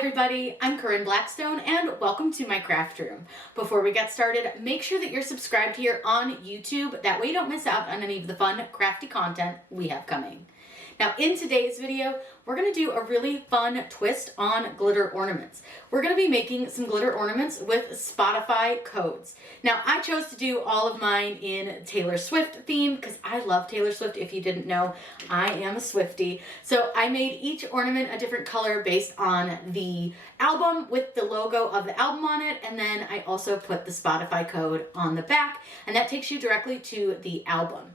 everybody, I'm Corinne Blackstone and welcome to my craft room. Before we get started, make sure that you're subscribed here on YouTube. That way you don't miss out on any of the fun crafty content we have coming. Now in today's video, we're going to do a really fun twist on glitter ornaments. We're going to be making some glitter ornaments with Spotify codes. Now I chose to do all of mine in Taylor Swift theme because I love Taylor Swift. If you didn't know, I am a Swifty. So I made each ornament a different color based on the album with the logo of the album on it. And then I also put the Spotify code on the back, and that takes you directly to the album.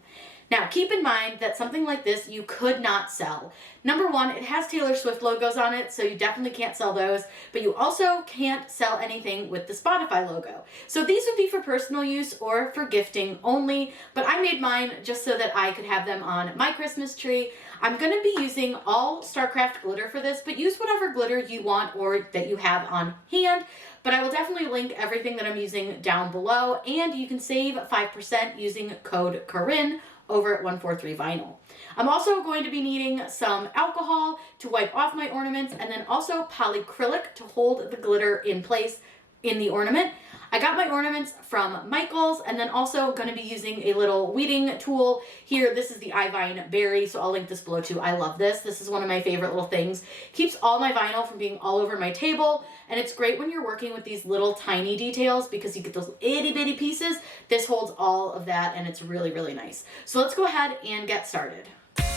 Now, keep in mind that something like this you could not sell. Number one, it has Taylor Swift logos on it, so you definitely can't sell those, but you also can't sell anything with the Spotify logo. So these would be for personal use or for gifting only, but I made mine just so that I could have them on my Christmas tree. I'm going to be using all StarCraft glitter for this, but use whatever glitter you want or that you have on hand. But I will definitely link everything that I'm using down below, and you can save 5% using code Corinne over at 143 Vinyl. I'm also going to be needing some alcohol to wipe off my ornaments, and then also polyacrylic to hold the glitter in place in the ornament. I got my ornaments from Michael's, and then also going to be using a little weeding tool here. This is the iVine Berry, so I'll link this below too. I love this. This is one of my favorite little things. Keeps all my vinyl from being all over my table, and it's great when you're working with these little tiny details because you get those itty bitty pieces. This holds all of that, and it's really, really nice. So let's go ahead and get started.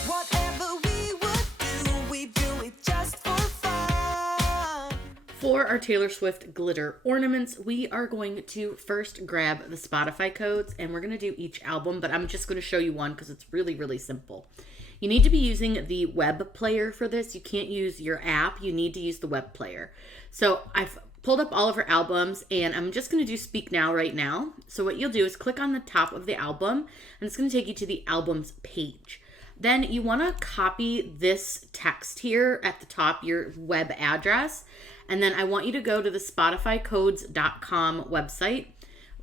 Whatever we would do, we do it just for fun. For our Taylor Swift glitter ornaments, we are going to first grab the Spotify codes, and we're going to do each album, but I'm just going to show you one because it's really, really simple. You need to be using the web player for this. You can't use your app. You need to use the web player. So I've pulled up all of her albums, and I'm just going to do Speak Now right now. So what you'll do is click on the top of the album, and it's going to take you to the albums page. Then you want to copy this text here at the top, your web address, and then I want you to go to the spotifycodes.com website.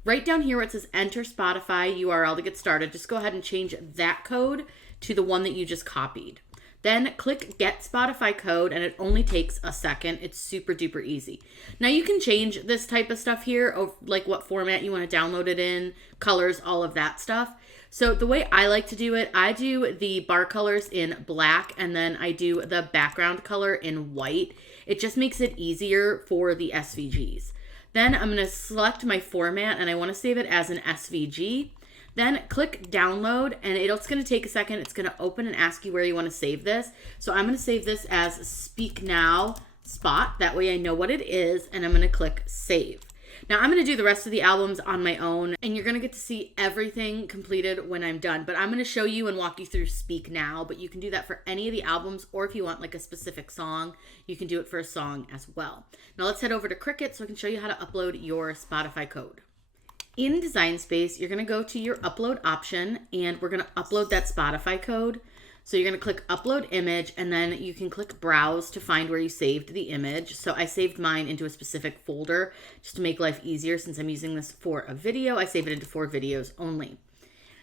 Right down here where it says enter Spotify URL to get started, just go ahead and change that code to the one that you just copied. Then click Get Spotify Code, and it only takes a second. It's super duper easy. Now you can change this type of stuff here, like what format you want to download it in, colors, all of that stuff. So the way I like to do it, I do the bar colors in black, and then I do the background color in white. It just makes it easier for the SVGs. Then I'm going to select my format, and I want to save it as an SVG. Then click download, and it's going to take a second. It's going to open and ask you where you want to save this. So I'm going to save this as Speak Now Spot. That way I know what it is, and I'm going to click save. Now I'm going to do the rest of the albums on my own, and you're going to get to see everything completed when I'm done. But I'm going to show you and walk you through Speak Now, but you can do that for any of the albums, or if you want like a specific song, you can do it for a song as well. Now let's head over to Cricut so I can show you how to upload your Spotify code. In Design Space, you're going to go to your upload option, and we're going to upload that Spotify code. So you're going to click Upload Image, and then you can click Browse to find where you saved the image. So I saved mine into a specific folder just to make life easier since I'm using this for a video. I save it into 4 videos only.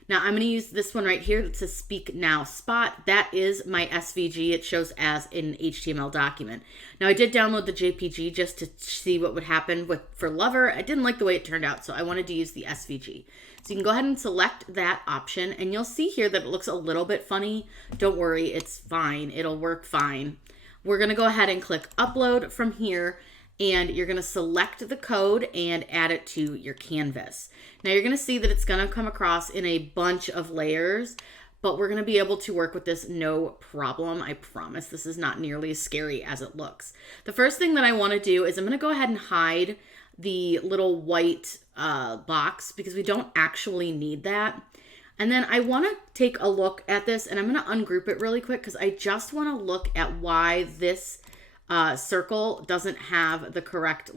Now I'm going to use this one right here that says Speak Now Spot. That is my SVG. It shows as an HTML document. Now I did download the JPG just to see what would happen for Lover. I didn't like the way it turned out, so I wanted to use the SVG. So you can go ahead and select that option, and you'll see here that it looks a little bit funny. Don't worry, it's fine. It'll work fine. We're going to go ahead and click Upload from here, and you're going to select the code and add it to your canvas. Now you're going to see that it's going to come across in a bunch of layers, but we're going to be able to work with this no problem. I promise this is not nearly as scary as it looks. The first thing that I want to do is I'm going to go ahead and hide the little white box because we don't actually need that. And then I want to take a look at this, and I'm going to ungroup it really quick because I just want to look at why this circle doesn't have the correct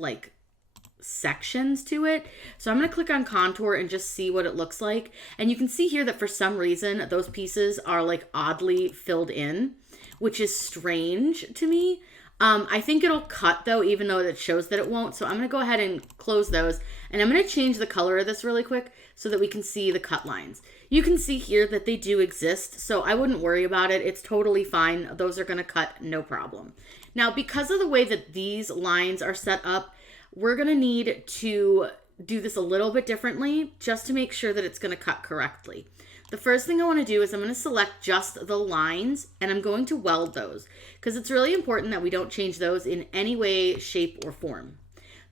sections to it. So I'm going to click on contour and just see what it looks like. And you can see here that for some reason those pieces are oddly filled in, which is strange to me. I think it'll cut though, even though it shows that it won't. So I'm going to go ahead and close those. And I'm going to change the color of this really quick so that we can see the cut lines. You can see here that they do exist, so I wouldn't worry about it. It's totally fine. Those are going to cut no problem. Now, because of the way that these lines are set up, we're going to need to do this a little bit differently just to make sure that it's going to cut correctly. The first thing I want to do is I'm going to select just the lines and I'm going to weld those because it's really important that we don't change those in any way, shape, or form.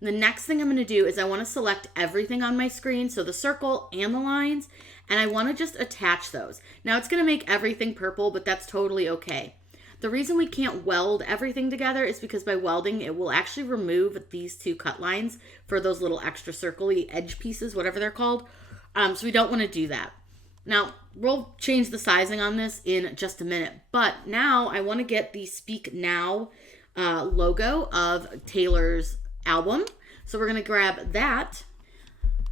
The next thing I'm going to do is I want to select everything on my screen, so the circle and the lines, and I want to just attach those. Now it's going to make everything purple, but that's totally okay. The reason we can't weld everything together is because by welding, it will actually remove these two cut lines for those little extra circle-y edge pieces, whatever they're called. So we don't want to do that. Now, we'll change the sizing on this in just a minute, but now I want to get the Speak Now logo of Taylor's album. So we're going to grab that.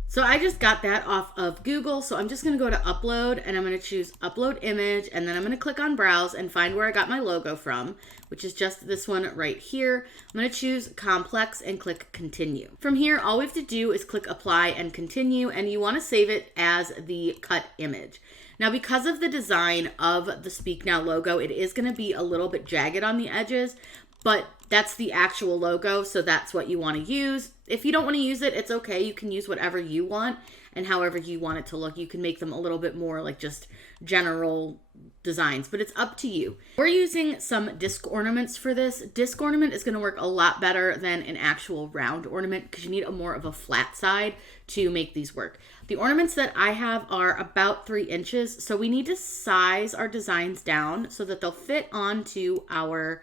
So I just got that off of Google. So I'm just going to go to upload and I'm going to choose upload image. And then I'm going to click on browse and find where I got my logo from, which is just this one right here. I'm going to choose complex and click continue. From here, all we have to do is click apply and continue. And you want to save it as the cut image. Now, because of the design of the Speak Now logo, it is going to be a little bit jagged on the edges, but that's the actual logo, so that's what you want to use. If you don't want to use it, it's okay. You can use whatever you want and however you want it to look. You can make them a little bit more like just general designs, but it's up to you. We're using some disc ornaments for this. Disc ornament is going to work a lot better than an actual round ornament because you need more of a flat side to make these work. The ornaments that I have are about 3 inches, so we need to size our designs down so that they'll fit onto our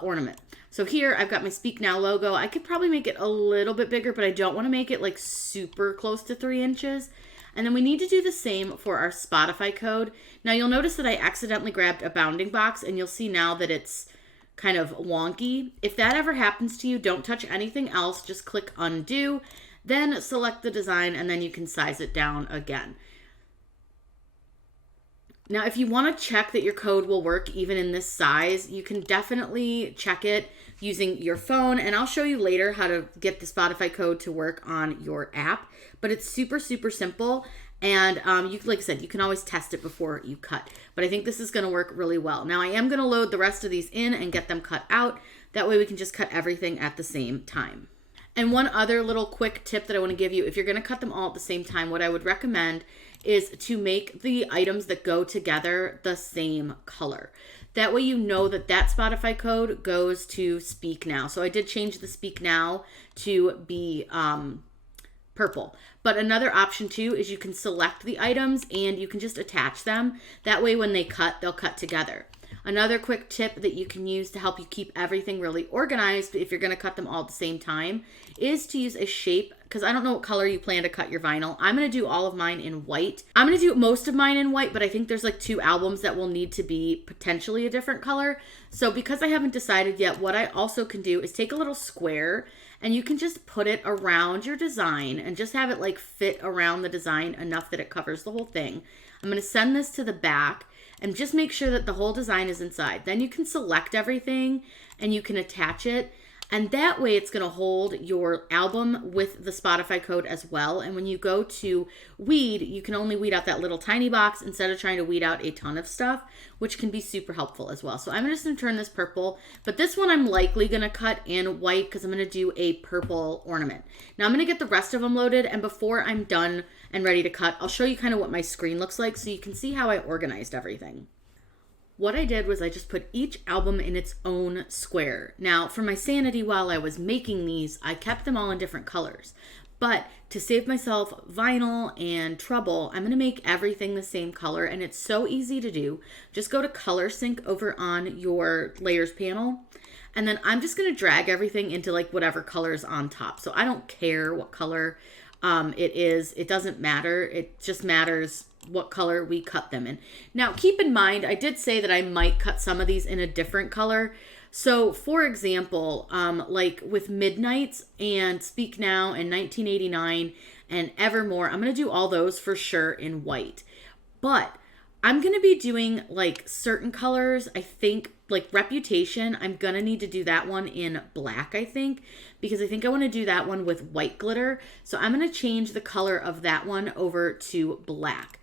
ornament. So here I've got my Speak Now logo. I could probably make it a little bit bigger, but I don't want to make it like super close to 3 inches. And then we need to do the same for our Spotify code. Now you'll notice that I accidentally grabbed a bounding box and you'll see now that it's kind of wonky. If that ever happens to you, don't touch anything else. Just click undo, then select the design, and then you can size it down again. Now, if you want to check that your code will work even in this size, you can definitely check it using your phone. And I'll show you later how to get the Spotify code to work on your app. But it's super, super simple. And like I said, you can always test it before you cut. But I think this is going to work really well. Now, I am going to load the rest of these in and get them cut out. That way we can just cut everything at the same time. And one other little quick tip that I want to give you, if you're going to cut them all at the same time, what I would recommend is to make the items that go together the same color. That way you know that that Spotify code goes to Speak Now. So I did change the Speak Now to be purple. But another option too is you can select the items and you can just attach them. That way when they cut, they'll cut together. Another quick tip that you can use to help you keep everything really organized if you're going to cut them all at the same time is to use a shape, because I don't know what color you plan to cut your vinyl. I'm going to do all of mine in white. I'm going to do most of mine in white, but I think there's like 2 albums that will need to be potentially a different color. So because I haven't decided yet, what I also can do is take a little square and you can just put it around your design and just have it like fit around the design enough that it covers the whole thing. I'm going to send this to the back and just make sure that the whole design is inside. Then you can select everything and you can attach it. And that way it's going to hold your album with the Spotify code as well. And when you go to weed, you can only weed out that little tiny box instead of trying to weed out a ton of stuff, which can be super helpful as well. So I'm just going to turn this purple, but this one I'm likely going to cut in white because I'm going to do a purple ornament. Now I'm going to get the rest of them loaded, and before I'm done and ready to cut, I'll show you kind of what my screen looks like so you can see how I organized everything. What I did was I just put each album in its own square. Now, for my sanity while I was making these, I kept them all in different colors. But to save myself vinyl and trouble, I'm going to make everything the same color, and it's so easy to do. Just go to Color Sync over on your Layers panel, and then I'm just going to drag everything into like whatever color is on top. So I don't care what color it is. It doesn't matter. It just matters what color we cut them in. Now, keep in mind, I did say that I might cut some of these in a different color. So, for example, like with Midnights and Speak Now and 1989 and Evermore, I'm going to do all those for sure in white. But I'm going to be doing like certain colors. I think like Reputation, I'm going to need to do that one in black, I think, because I think I want to do that one with white glitter. So I'm going to change the color of that one over to black.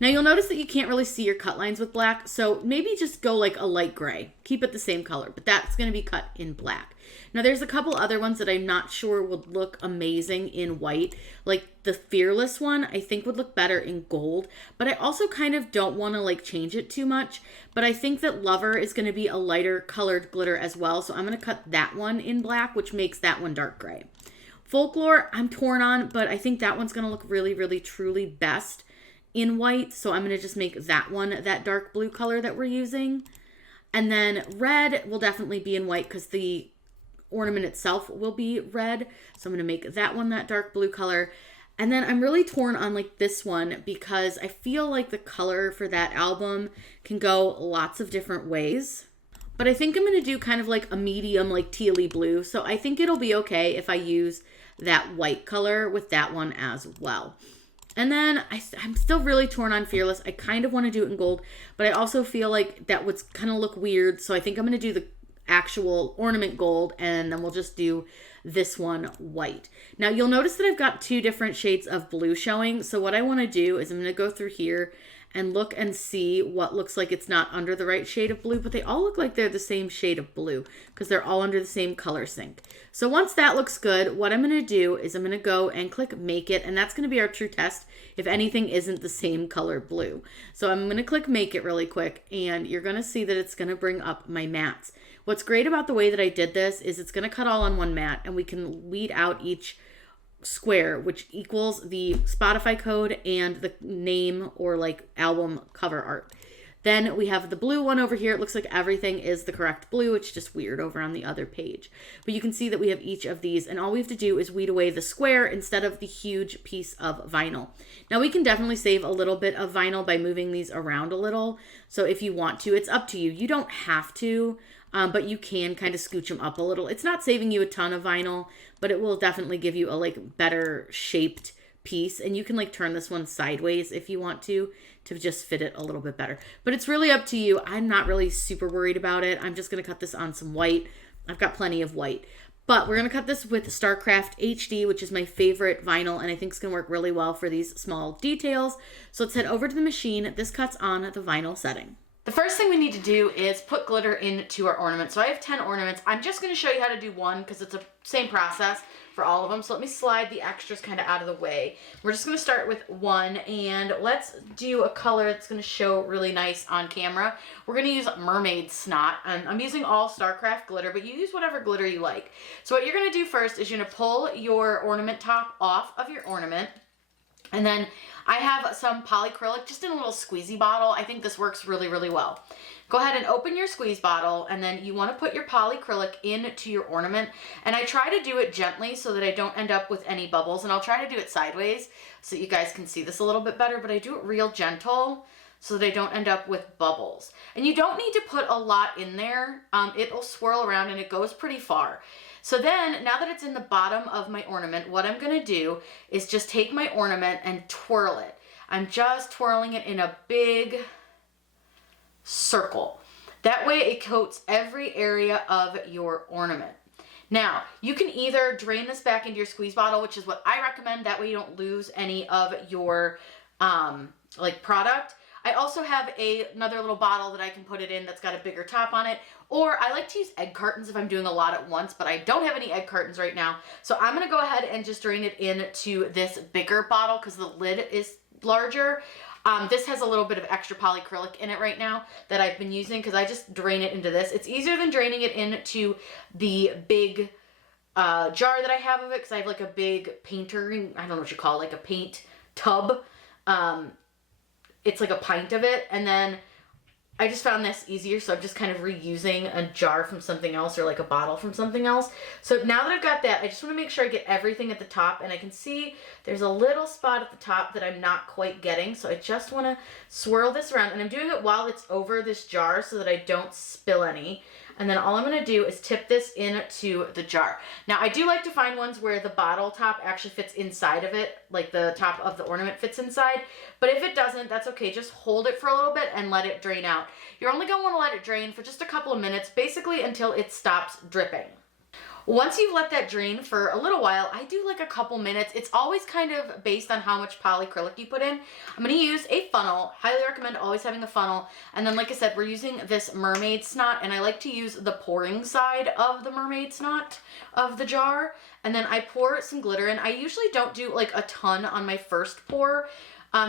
Now you'll notice that you can't really see your cut lines with black, so maybe just go like a light gray. Keep it the same color, but that's going to be cut in black. Now there's a couple other ones that I'm not sure would look amazing in white. Like the Fearless one, I think would look better in gold, but I also kind of don't want to like change it too much. But I think that Lover is going to be a lighter colored glitter as well, so I'm going to cut that one in black, which makes that one dark gray. Folklore, I'm torn on, but I think that one's going to look really, really, truly best in white, so I'm going to just make that one that dark blue color that we're using. And then red will definitely be in white because the ornament itself will be red, so I'm going to make that one that dark blue color. And then I'm really torn on like this one because I feel like the color for that album can go lots of different ways. But I think I'm going to do kind of like a medium like tealy blue, so I think it'll be okay if I use that white color with that one as well. And then I'm still really torn on Fearless. I kind of want to do it in gold, but I also feel like that would kind of look weird. So I think I'm going to do the actual ornament gold, and then we'll just do this one white. Now you'll notice that I've got two different shades of blue showing. So what I want to do is I'm going to go through here and look and see what looks like it's not under the right shade of blue, but they all look like they're the same shade of blue because they're all under the same color sync. So once that looks good, what I'm going to do is I'm going to go and click Make It, and that's going to be our true test if anything isn't the same color blue. So I'm going to click Make It really quick, and you're going to see that it's going to bring up my mats. What's great about the way that I did this is it's going to cut all on one mat, and we can weed out each square, which equals the Spotify code and the name or like album cover art. Then we have the blue one over here. It looks like everything is the correct blue. It's just weird over on the other page. But you can see that we have each of these, and all we have to do is weed away the square instead of the huge piece of vinyl. Now we can definitely save a little bit of vinyl by moving these around a little. So if you want to, it's up to you. You don't have to, but you can kind of scooch them up a little. It's not saving you a ton of vinyl, but it will definitely give you a like better shaped piece. And you can like turn this one sideways if you want to just fit it a little bit better. But it's really up to you. I'm not really super worried about it. I'm just going to cut this on some white. I've got plenty of white. But we're going to cut this with StarCraft HD, which is my favorite vinyl, and I think it's going to work really well for these small details. So let's head over to the machine. This cuts on the vinyl setting. The first thing we need to do is put glitter into our ornament. So I have 10 ornaments. I'm just going to show you how to do one because it's the same process for all of them. So let me slide the extras kind of out of the way. We're just going to start with one, and let's do a color that's going to show really nice on camera. We're going to use Mermaid Snot. I'm using all StarCraft glitter, but you use whatever glitter you like. So what you're going to do first is you're going to pull your ornament top off of your ornament, and then I have some polyacrylic just in a little squeezy bottle. I think this works really, really well. Go ahead and open your squeeze bottle, and then you want to put your polyacrylic into your ornament. And I try to do it gently so that I don't end up with any bubbles. And I'll try to do it sideways so you guys can see this a little bit better, but I do it real gentle so that I don't end up with bubbles. And you don't need to put a lot in there. It'll swirl around and it goes pretty far. So then, now that it's in the bottom of my ornament, what I'm going to do is just take my ornament and twirl it. I'm just twirling it in a big circle. That way it coats every area of your ornament. Now, you can either drain this back into your squeeze bottle, which is what I recommend. That way you don't lose any of your like product. I also have another little bottle that I can put it in that's got a bigger top on it. Or I like to use egg cartons if I'm doing a lot at once, but I don't have any egg cartons right now. So I'm going to go ahead and just drain it into this bigger bottle because the lid is larger. This has a little bit of extra polyacrylic in it right now that I've been using because I just drain it into this. It's easier than draining it into the big jar that I have of it because I have like a big painter, I don't know what you call it, like a paint tub. It's like a pint of it, and then I just found this easier, so I'm just kind of reusing a jar from something else or like a bottle from something else. So now that I've got that, I just want to make sure I get everything at the top, and I can see there's a little spot at the top that I'm not quite getting, so I just want to swirl this around, and I'm doing it while it's over this jar so that I don't spill any. And then all I'm gonna do is tip this into the jar. Now I do like to find ones where the bottle top actually fits inside of it, like the top of the ornament fits inside. But if it doesn't, that's okay. Just hold it for a little bit and let it drain out. You're only gonna wanna let it drain for just a couple of minutes, basically until it stops dripping. Once you've let that drain for a little while, I do like a couple minutes. It's always kind of based on how much polyacrylic you put in. I'm going to use a funnel. Highly recommend always having a funnel. And then like I said, we're using this mermaid snot, and I like to use the pouring side of the mermaid snot of the jar. And then I pour some glitter in. I usually don't do like a ton on my first pour,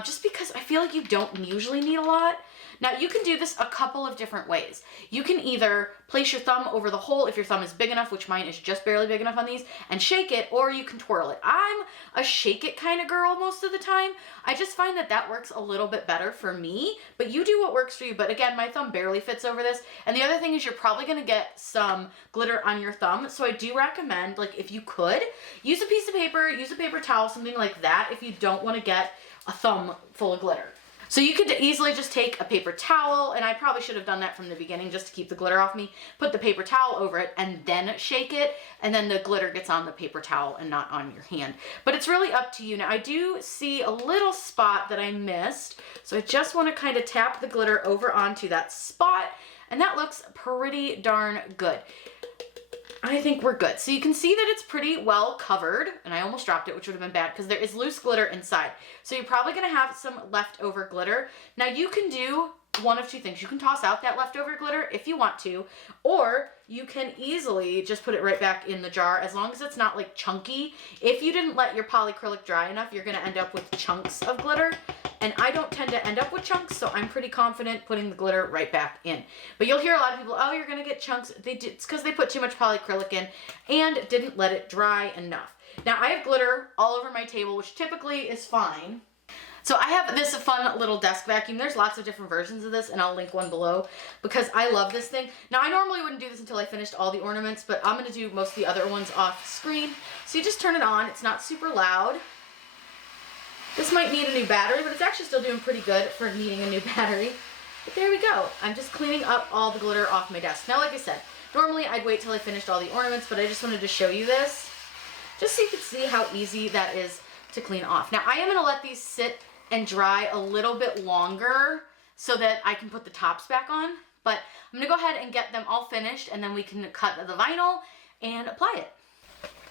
just because I feel like you don't usually need a lot. Now you can do this a couple of different ways. You can either place your thumb over the hole if your thumb is big enough, which mine is just barely big enough on these, and shake it, or you can twirl it. I'm a shake it kind of girl most of the time. I just find that that works a little bit better for me, but you do what works for you. But again, my thumb barely fits over this. And the other thing is you're probably gonna get some glitter on your thumb. So I do recommend, like if you could, use a piece of paper, use a paper towel, something like that if you don't wanna get a thumb full of glitter. So you could easily just take a paper towel, and I probably should have done that from the beginning just to keep the glitter off me. Put the paper towel over it and then shake it, and then the glitter gets on the paper towel and not on your hand. But it's really up to you. Now I do see a little spot that I missed, so I just want to kind of tap the glitter over onto that spot, and that looks pretty darn good. I think we're good. So you can see that it's pretty well covered, and I almost dropped it, which would have been bad because there is loose glitter inside. So you're probably gonna have some leftover glitter. Now you can do one of two things. You can toss out that leftover glitter if you want to, or you can easily just put it right back in the jar as long as it's not like chunky. If you didn't let your polyacrylic dry enough, you're gonna end up with chunks of glitter. And I don't tend to end up with chunks, so I'm pretty confident putting the glitter right back in. But you'll hear a lot of people, oh, you're gonna get chunks. It's because they put too much polyacrylic in and didn't let it dry enough. Now I have glitter all over my table, which typically is fine. So I have this fun little desk vacuum. There's lots of different versions of this, and I'll link one below because I love this thing. Now I normally wouldn't do this until I finished all the ornaments, but I'm gonna do most of the other ones off screen. So you just turn it on. It's not super loud. This might need a new battery, but it's actually still doing pretty good for needing a new battery. But there we go. I'm just cleaning up all the glitter off my desk. Now, like I said, normally I'd wait till I finished all the ornaments, but I just wanted to show you this, just so you could see how easy that is to clean off. Now, I am gonna let these sit and dry a little bit longer so that I can put the tops back on, but I'm gonna go ahead and get them all finished, and then we can cut the vinyl and apply it.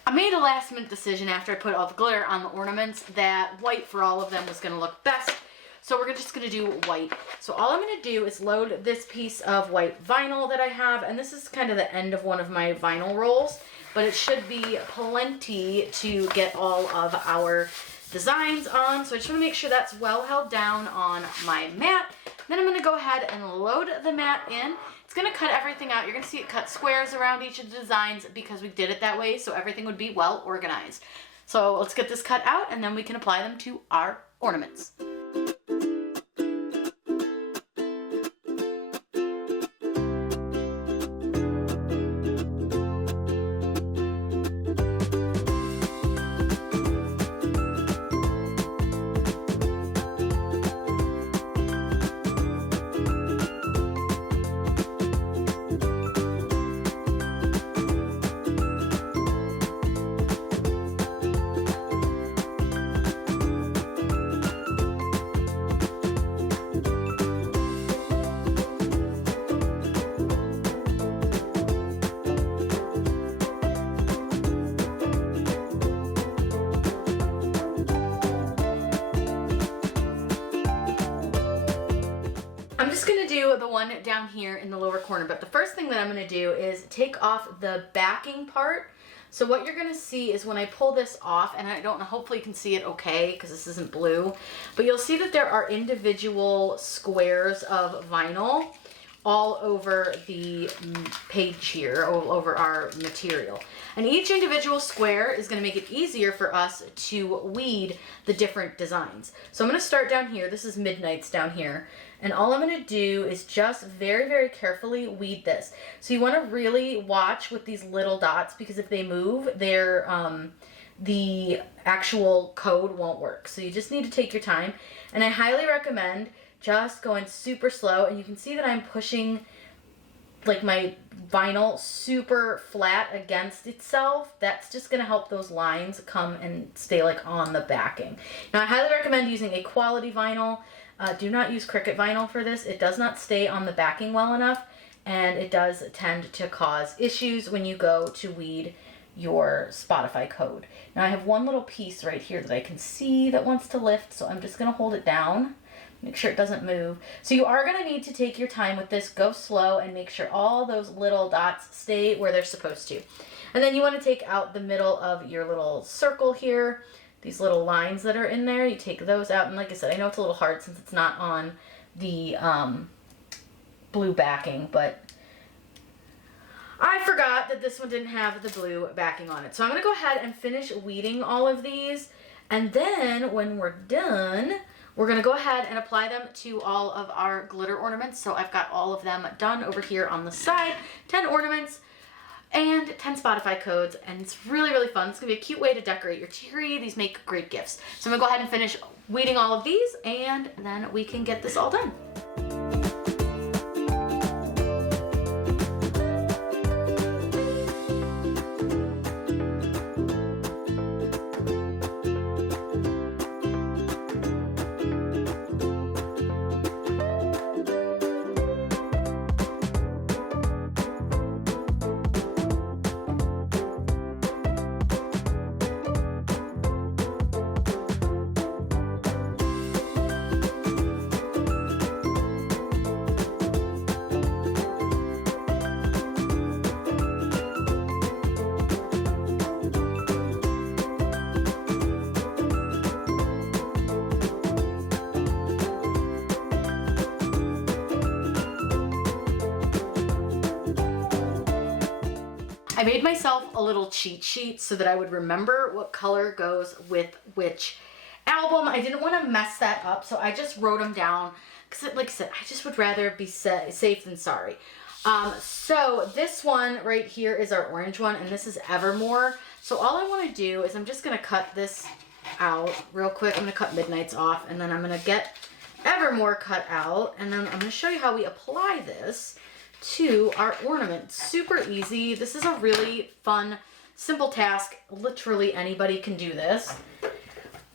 I made a last minute decision after I put all the glitter on the ornaments that white for all of them was gonna look best. So we're just gonna do white. So all I'm gonna do is load this piece of white vinyl that I have, and this is kind of the end of one of my vinyl rolls, but it should be plenty to get all of our designs on. So I just wanna make sure that's well held down on my mat. Then I'm gonna go ahead and load the mat in. It's gonna cut everything out. You're gonna see it cut squares around each of the designs because we did it that way, so everything would be well organized. So let's get this cut out, and then we can apply them to our ornaments. I'm just gonna do the one down here in the lower corner, but the first thing that I'm gonna do is take off the backing part. So what you're gonna see is when I pull this off, and I don't know, hopefully you can see it okay because this isn't blue, but you'll see that there are individual squares of vinyl all over the page here, all over our material. And each individual square is gonna make it easier for us to weed the different designs. So I'm gonna start down here. This is Midnight's down here. And all I'm gonna do is just very, very carefully weed this. So you wanna really watch with these little dots because if they move, the actual code won't work. So you just need to take your time. And I highly recommend just going super slow, and you can see that I'm pushing like my vinyl super flat against itself, that's just gonna help those lines come and stay like on the backing. Now I highly recommend using a quality vinyl. Do not use Cricut vinyl for this. It does not stay on the backing well enough, and it does tend to cause issues when you go to weed your Spotify code. Now I have one little piece right here that I can see that wants to lift, so I'm just gonna hold it down. Make sure it doesn't move. So you are going to need to take your time with this. Go slow and make sure all those little dots stay where they're supposed to. And then you want to take out the middle of your little circle here. These little lines that are in there, you take those out. And like I said, I know it's a little hard since it's not on the blue backing, but I forgot that this one didn't have the blue backing on it. So I'm going to go ahead and finish weeding all of these. And then when we're done, we're going to go ahead and apply them to all of our glitter ornaments. So I've got all of them done over here on the side. 10 ornaments and 10 Spotify codes. And it's really, really fun. It's going to be a cute way to decorate your tree. These make great gifts. So I'm going to go ahead and finish weeding all of these, and then we can get this all done. I made myself a little cheat sheet so that I would remember what color goes with which album. I didn't want to mess that up, so I just wrote them down because, like I said, I just would rather be safe than sorry. So this one right here is our orange one, and this is Evermore. So all I want to do is I'm just going to cut this out real quick. I'm going to cut Midnight's off, and then I'm going to get Evermore cut out, and then I'm going to show you how we apply this to our ornament. Super easy. This is a really fun, simple task. Literally anybody can do this.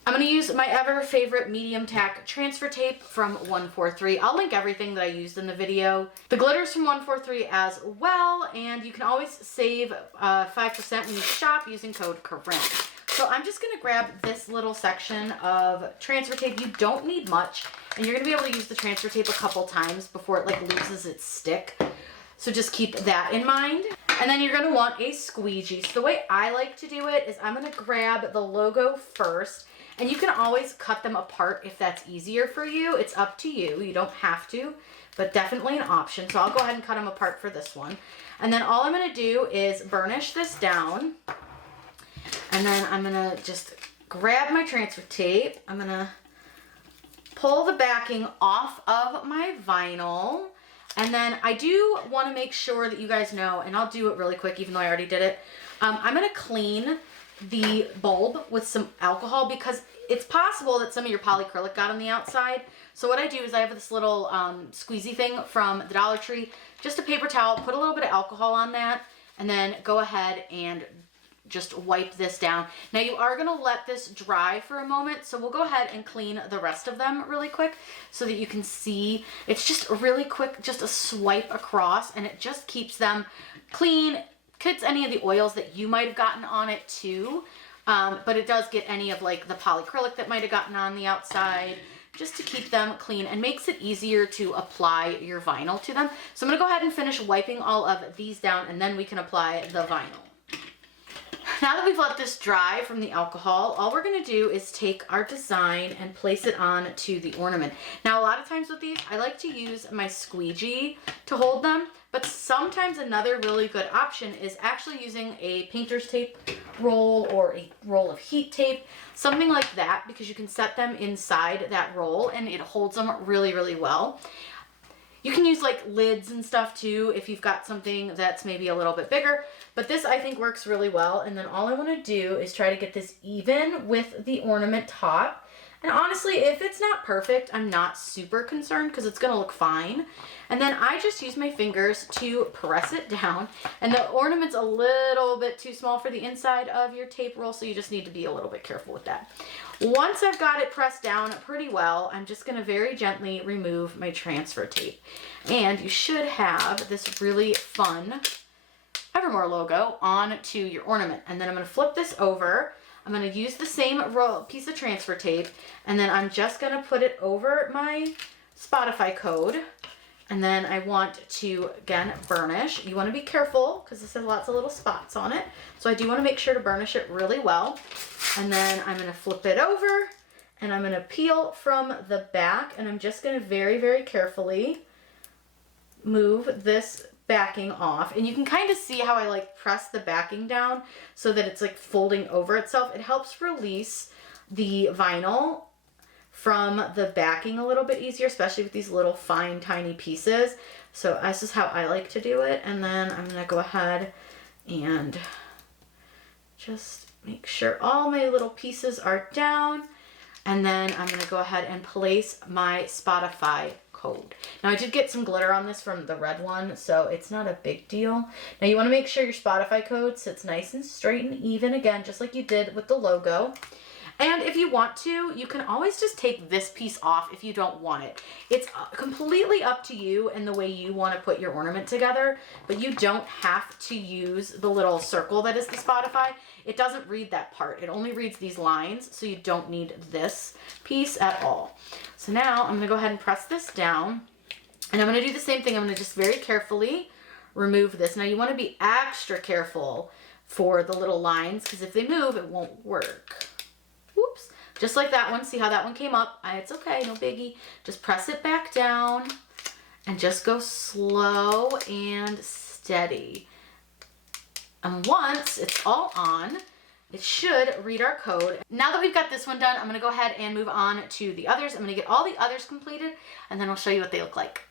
I'm going to use my ever favorite medium tack transfer tape from 143. I'll link everything that I used in the video. The glitter's from 143 as well, and you can always save 5% when you shop using code Corinne. So I'm just going to grab this little section of transfer tape. You don't need much, and you're going to be able to use the transfer tape a couple times before it like loses its stick. So just keep that in mind. And then you're going to want a squeegee. So the way I like to do it is I'm going to grab the logo first, and you can always cut them apart if that's easier for you. It's up to you. You don't have to, but definitely an option. So I'll go ahead and cut them apart for this one. And then all I'm going to do is burnish this down. And then I'm going to just grab my transfer tape. I'm going to pull the backing off of my vinyl. And then I do want to make sure that you guys know, and I'll do it really quick even though I already did it. I'm going to clean the bulb with some alcohol because it's possible that some of your polyacrylic got on the outside. So what I do is I have this little squeezy thing from the Dollar Tree, just a paper towel, put a little bit of alcohol on that, and then go ahead and just wipe this down. Now you are going to let this dry for a moment, so we'll go ahead and clean the rest of them really quick so that you can see. It's just really quick, just a swipe across, and it just keeps them clean, gets any of the oils that you might have gotten on it too, but it does get any of like the polyacrylic that might have gotten on the outside, just to keep them clean, and makes it easier to apply your vinyl to them. So I'm going to go ahead and finish wiping all of these down, and then we can apply the vinyl. Now that we've let this dry from the alcohol, all we're going to do is take our design and place it on to the ornament. Now a lot of times with these, I like to use my squeegee to hold them, but sometimes another really good option is actually using a painter's tape roll or a roll of heat tape, something like that, because you can set them inside that roll and it holds them really, really well. You can use like lids and stuff too if you've got something that's maybe a little bit bigger, but this I think works really well. And then all I want to do is try to get this even with the ornament top. And honestly, if it's not perfect, I'm not super concerned because it's gonna look fine. And then I just use my fingers to press it down. And the ornament's a little bit too small for the inside of your tape roll, so you just need to be a little bit careful with that. Once I've got it pressed down pretty well, I'm just gonna very gently remove my transfer tape. And you should have this really fun Evermore logo onto your ornament. And then I'm gonna flip this over. I'm gonna use the same piece of transfer tape, and then I'm just gonna put it over my Spotify code. And then I want to, again, burnish. You wanna be careful because this has lots of little spots on it. So I do wanna make sure to burnish it really well. And then I'm gonna flip it over and I'm gonna peel from the back, and I'm just gonna very, very carefully move this backing off. And you can kind of see how I like press the backing down so that it's like folding over itself. It helps release the vinyl from the backing a little bit easier, especially with these little fine tiny pieces. So this is how I like to do it. And then I'm gonna go ahead and just make sure all my little pieces are down. And then I'm gonna go ahead and place my Spotify code. Now I did get some glitter on this from the red one, so it's not a big deal. Now you want to make sure your Spotify code sits nice and straight and even, again, just like you did with the logo. And if you want to, you can always just take this piece off if you don't want it. It's completely up to you and the way you want to put your ornament together, but you don't have to use the little circle that is the Spotify. It doesn't read that part. It only reads these lines, so you don't need this piece at all. So now I'm gonna go ahead and press this down, and I'm gonna do the same thing. I'm gonna just very carefully remove this. Now you wanna be extra careful for the little lines, because if they move, it won't work. Whoops, just like that one. See how that one came up? It's okay, no biggie. Just press it back down and just go slow and steady. And once it's all on, it should read our code. Now that we've got this one done, I'm gonna go ahead and move on to the others. I'm gonna get all the others completed, and then I'll show you what they look like.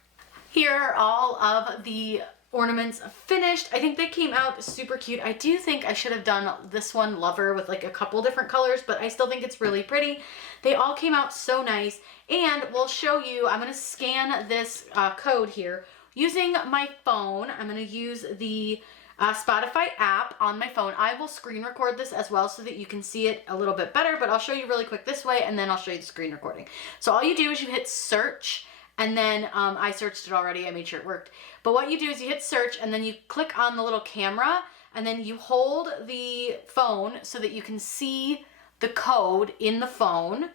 Here are all of the ornaments finished. I think they came out super cute. I do think I should have done this one Lover with like a couple different colors, but I still think it's really pretty. They all came out so nice, and we'll show you. I'm gonna scan this code here using my phone. I'm gonna use the Spotify app on my phone. I will screen record this as well so that you can see it a little bit better, but I'll show you really quick this way, and then I'll show you the screen recording. So all you do is you hit search, and then I searched it already. I made sure it worked. But what you do is you hit search, and then you click on the little camera, and then you hold the phone so that you can see the code in the phone.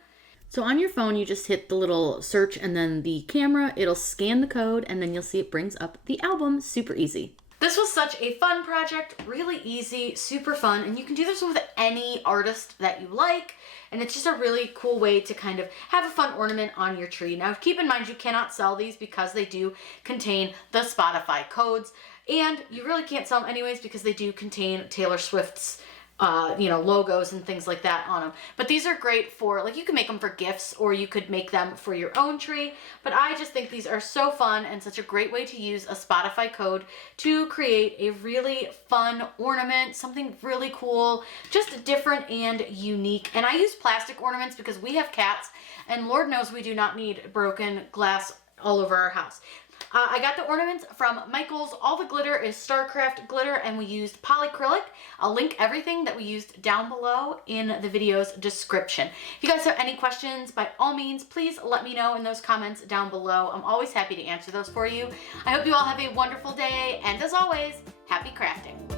So on your phone, you just hit the little search and then the camera. It'll scan the code, and then you'll see it brings up the album. Super easy. This was such a fun project, really easy, super fun, and you can do this with any artist that you like, and it's just a really cool way to kind of have a fun ornament on your tree. Now, keep in mind, you cannot sell these because they do contain the Spotify codes, and you really can't sell them anyways because they do contain Taylor Swift's logos and things like that on them. But these are great for, like, you can make them for gifts, or you could make them for your own tree. But I just think these are so fun and such a great way to use a Spotify code to create a really fun ornament, something really cool, just different and unique. And I use plastic ornaments because we have cats, and Lord knows we do not need broken glass all over our house. I got the ornaments from Michael's. All the glitter is StarCraft glitter, and we used polyacrylic. I'll link everything that we used down below in the video's description. If you guys have any questions, by all means, please let me know in those comments down below. I'm always happy to answer those for you. I hope you all have a wonderful day, and as always, happy crafting.